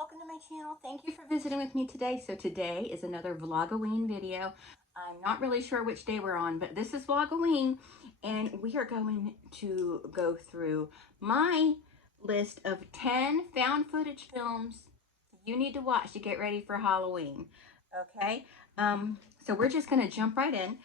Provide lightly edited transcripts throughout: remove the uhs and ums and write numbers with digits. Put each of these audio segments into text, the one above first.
welcome to my channel. Thank you for visiting with me today. So today is another Vlogoween video. I'm not really sure which day we're on, but this is Vlogoween, and we are going to go through my list of 10 found footage films you need to watch to get ready for Halloween. Okay, so we're just going to jump right in.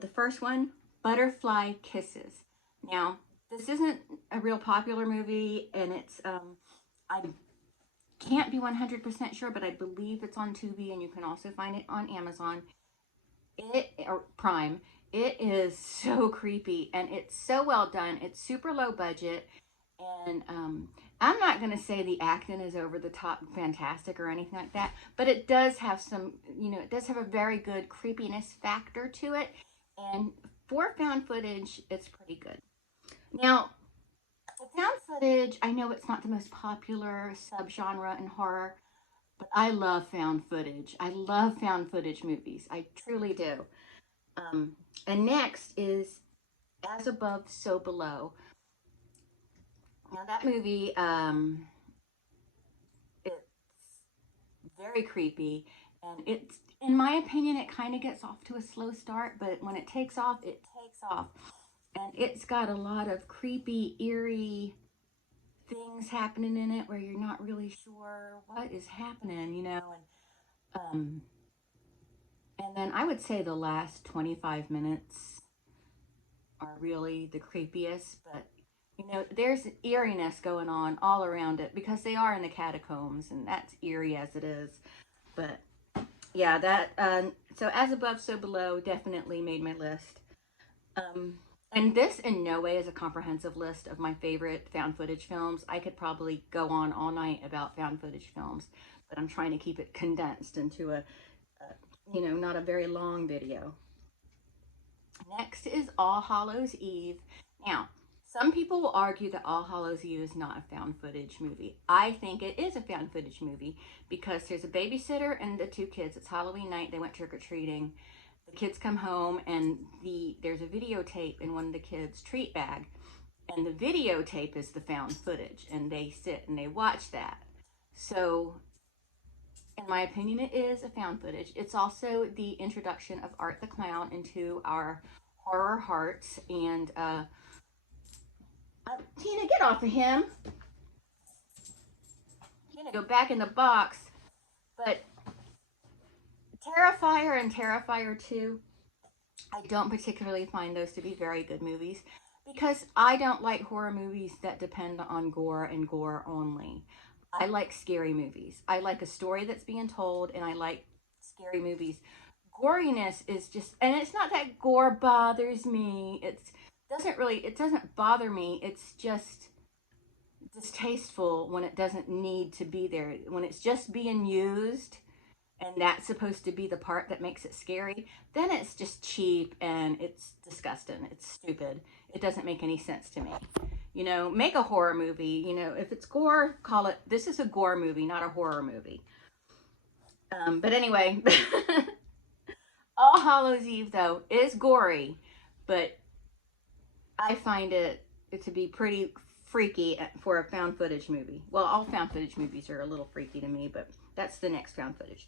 The first one, Butterfly Kisses. Now, this isn't a real popular movie, and it's I can't be 100% sure, but I believe it's on Tubi, and you can also find it on Amazon. Or Prime. It is so creepy, and it's so well done. It's super low budget, and I'm not going to say the acting is over the top fantastic or anything like that, but it does have some, it does have a very good creepiness factor to it, and for found footage, it's pretty good. Now, found footage, I know it's not the most popular subgenre in horror, but I love found footage. I love found footage movies. I truly do. And next is As Above, So Below. Now that movie, it's very creepy, and it's, in my opinion, it kind of gets off to a slow start, but when it takes off, it takes off. And it's got a lot of creepy, eerie things happening in it where you're not really sure what is happening, and then I would say the last 25 minutes are really the creepiest, but there's eeriness going on all around it because they are in the catacombs, and that's eerie as it is. But yeah, that so As Above, So Below definitely made my list. And this in no way is a comprehensive list of my favorite found footage films. I could probably go on all night about found footage films, but I'm trying to keep it condensed into not a very long video. Next is All Hallows Eve. Now, some people will argue that All Hallows Eve is not a found footage movie. I think it is a found footage movie because there's a babysitter and the two kids. It's Halloween night. They went trick-or-treating. The kids come home, and there's a videotape in one of the kids' treat bag, and the videotape is the found footage, and they sit and they watch that. So in my opinion, it is a found footage. It's also the introduction of Art the Clown into our horror hearts. And Tina, get off of him. Tina, go back in the box. But Terrifier and Terrifier 2, I don't particularly find those to be very good movies because I don't like horror movies that depend on gore and gore only. I like scary movies. I like a story that's being told, and I like scary movies. Goriness is just, and it's not that gore bothers me. It doesn't bother me. It's just distasteful when it doesn't need to be there. When it's just being used, and that's supposed to be the part that makes it scary, then it's just cheap and it's disgusting. It's stupid. It doesn't make any sense to me. Make a horror movie. If it's gore, call it, this is a gore movie, not a horror movie. But anyway, All Hallows Eve, though, is gory, but I find it to be pretty freaky for a found footage movie. Well, all found footage movies are a little freaky to me, but that's the next found footage.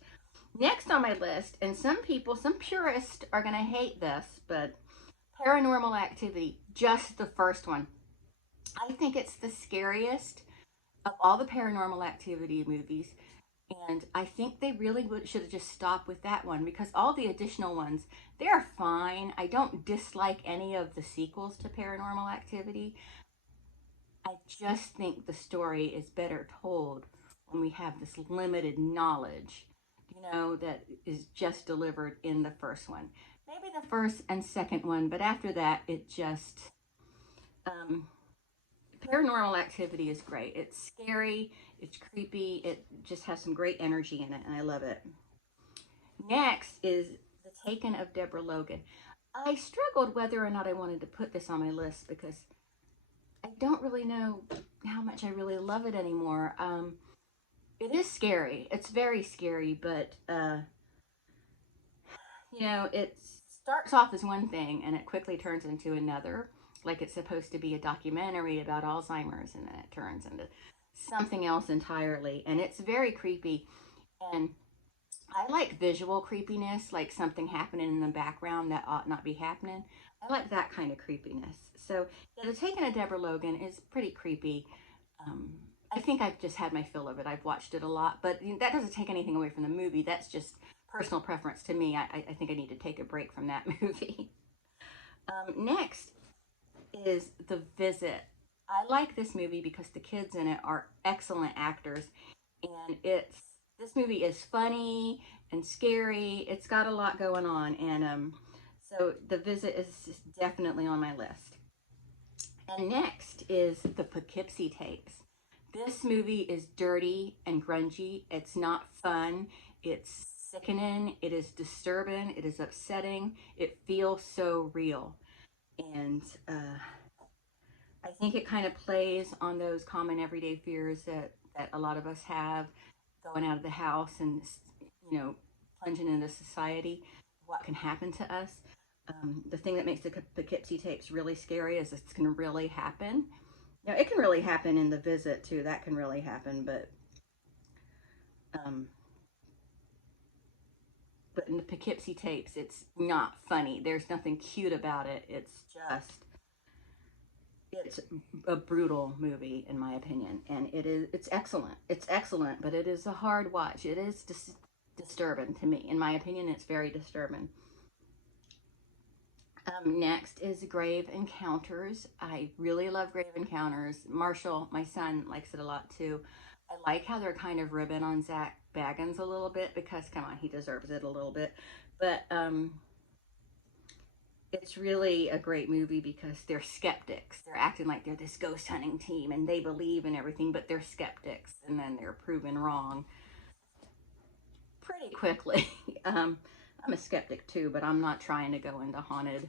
Next on my list, and some purists are going to hate this, but Paranormal Activity, just the first one. I think it's the scariest of all the Paranormal Activity movies, and I think they really should have just stopped with that one because all the additional ones, they're fine. I don't dislike any of the sequels to Paranormal Activity. I just think the story is better told when we have this limited knowledge, that is just delivered in the first one. Maybe the first and second one, but after that, it just, Paranormal Activity is great. It's scary, it's creepy, it just has some great energy in it, and I love it. Next is The Taken of Deborah Logan. I struggled whether or not I wanted to put this on my list because I don't really know how much I really love it anymore. It is scary. It's very scary, but, it starts off as one thing and it quickly turns into another. Like it's supposed to be a documentary about Alzheimer's, and then it turns into something else entirely. And it's very creepy. And I like visual creepiness, like something happening in the background that ought not be happening. I like that kind of creepiness. So, yeah, The Taken of Deborah Logan is pretty creepy. Um, I think I've just had my fill of it. I've watched it a lot, but that doesn't take anything away from the movie. That's just personal preference to me. I think I need to take a break from that movie. Next is The Visit. I like this movie because the kids in it are excellent actors, and this movie is funny and scary. It's got a lot going on, and so The Visit is definitely on my list. And next is The Poughkeepsie Tapes. This movie is dirty and grungy. It's not fun. It's sickening. It is disturbing. It is upsetting. It feels so real. And I think it kind of plays on those common everyday fears that a lot of us have going out of the house and, plunging into society, what can happen to us. The thing that makes the Poughkeepsie Tapes really scary is it's going to really happen. Now, it can really happen in The Visit, too. That can really happen, um, but in the Poughkeepsie Tapes, it's not funny. There's nothing cute about it. It's a brutal movie, in my opinion, and it's excellent. It's excellent, but it is a hard watch. It is disturbing to me. In my opinion, it's very disturbing. Next is Grave Encounters. I really love Grave Encounters. Marshall, my son, likes it a lot too. I like how they're kind of ribbing on Zach Baggins a little bit because, come on, he deserves it a little bit. But it's really a great movie because they're skeptics. They're acting like they're this ghost hunting team and they believe in everything, but they're skeptics, and then they're proven wrong pretty quickly. I'm a skeptic too, but I'm not trying to go into haunted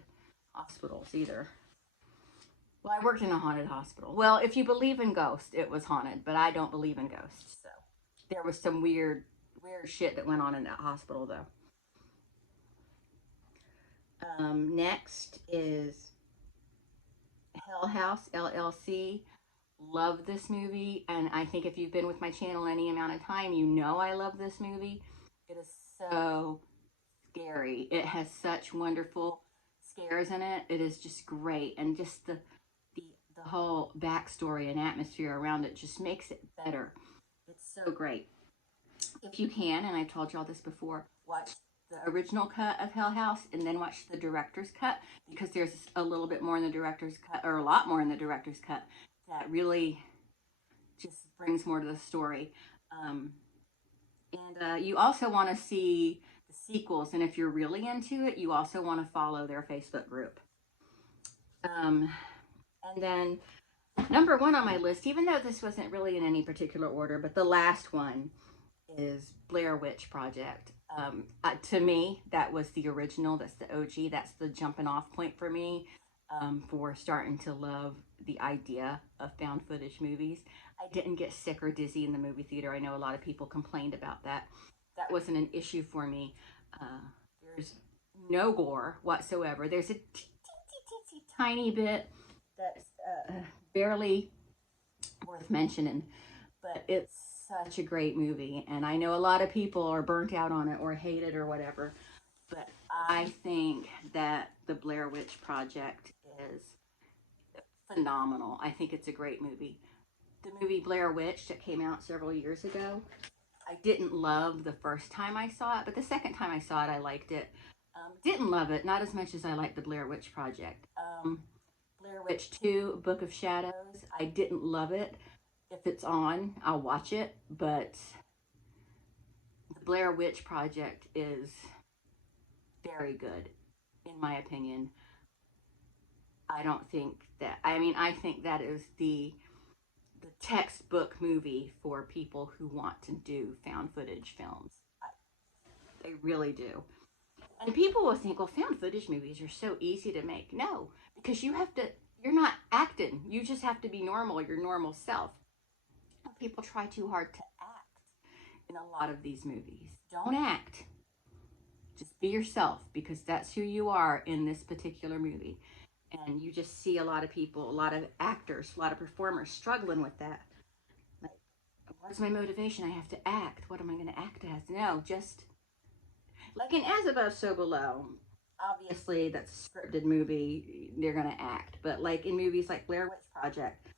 hospitals either. Well, I worked in a haunted hospital. Well, if you believe in ghosts, it was haunted, but I don't believe in ghosts. So there was some weird shit that went on in that hospital, though. Next is Hell House LLC. Love this movie, and I think if you've been with my channel any amount of time, you know I love this movie. It is so scary. It has such wonderful scares in it. It is just great, and just the the whole backstory and atmosphere around it just makes it better. It's so great. If you can, and I've told y'all this before, watch the original cut of Hell House and then watch the director's cut, because there's a little bit more in the director's cut, or a lot more in the director's cut, that really just brings more to the story. Um, and you also want to see the sequels, and if you're really into it, you also want to follow their Facebook group. Um, and then number one on my list, even though this wasn't really in any particular order, but the last one is Blair Witch Project. To me, that was the original. That's the OG. That's the jumping off point for me, for starting to love the idea of found footage movies. I didn't get sick or dizzy in the movie theater. I know a lot of people complained about that. That wasn't an issue for me. There's no gore whatsoever. There's a tiny bit that's barely worth mentioning, but it's such a great movie, and I know a lot of people are burnt out on it or hate it or whatever, but I think that the Blair Witch Project is phenomenal. I think it's a great movie. The movie Blair Witch that came out several years ago, I didn't love the first time I saw it, but the second time I saw it, I liked it. Didn't love it, not as much as I liked the Blair Witch Project. Blair Witch 2, Book of Shadows, I didn't love it. If it's on, I'll watch it, but the Blair Witch Project is very good, in my opinion. I don't think that, I mean, I think that is the textbook movie for people who want to do found footage films. They really do. And people will think, well, found footage movies are so easy to make. No, because you're not acting. You just have to be normal, your normal self. People try too hard to act in a lot of these movies. Don't act. Just be yourself, because that's who you are in this particular movie. And you just see a lot of people, a lot of actors, a lot of performers struggling with that. Like, What's my motivation? I have to act. What am I going to act as? No, just like in As Above, So Below. Obviously, that's a scripted movie. They're going to act. But like in movies like Blair Witch Project,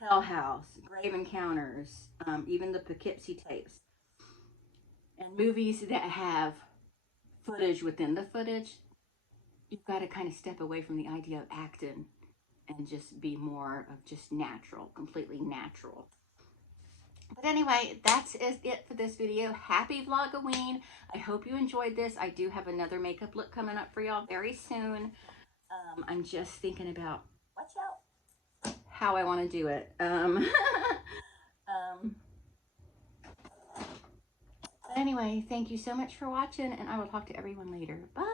Hell House, Grave Encounters, even the Poughkeepsie tapes, and movies that have footage within the footage, you've got to kind of step away from the idea of acting and just be more of just natural, completely natural. But anyway, that's it for this video. Happy Vlogoween. I hope you enjoyed this. I do have another makeup look coming up for y'all very soon. I'm just thinking about, watch out, how I want to do it. But anyway, thank you so much for watching, and I will talk to everyone later. Bye.